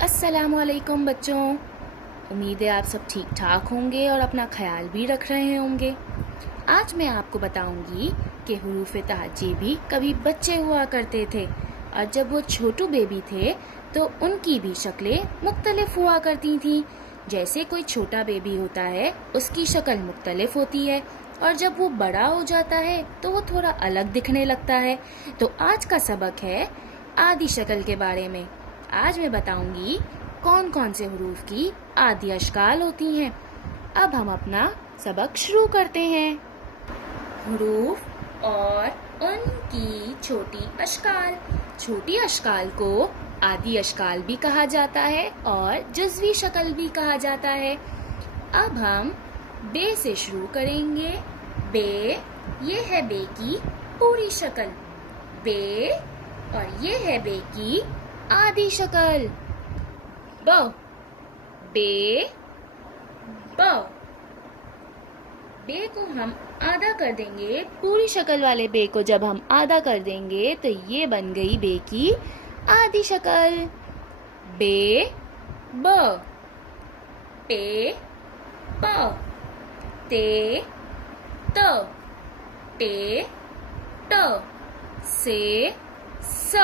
अस्सलामुअलैकुम बच्चों। उम्मीद है आप सब ठीक ठाक होंगे और अपना ख्याल भी रख रहे होंगे। आज मैं आपको बताऊंगी कि हुरूफ तहज्जी भी कभी बच्चे हुआ करते थे और जब वो छोटू बेबी थे तो उनकी भी शक्लें मुख्तलिफ हुआ करती थीं। जैसे कोई छोटा बेबी होता है उसकी शक्ल मुख्तलिफ होती है और जब वो बड़ा हो जाता है तो वो थोड़ा अलग दिखने लगता है। तो आज का सबक है आदि शक्ल के बारे में। आज मैं बताऊंगी कौन कौन से हुरूफ की आदि अशकाल होती हैं। अब हम अपना सबक शुरू करते हैं। हुरूफ और उनकी छोटी अशकाल। छोटी अशकाल को आदि अशकाल भी कहा जाता है और जुज़वी शक्ल भी कहा जाता है। अब हम बे से शुरू करेंगे। बे, ये है बे की पूरी शक्ल। बे, और ये है बे की आधी शक्ल। ब, बे, ब। बे को हम आधा कर देंगे। पूरी शक्ल वाले बे को जब हम आधा कर देंगे तो ये बन गई बे की आधी शक्ल। बे, ब, पे, प, ते, त, टे, ट, से, स,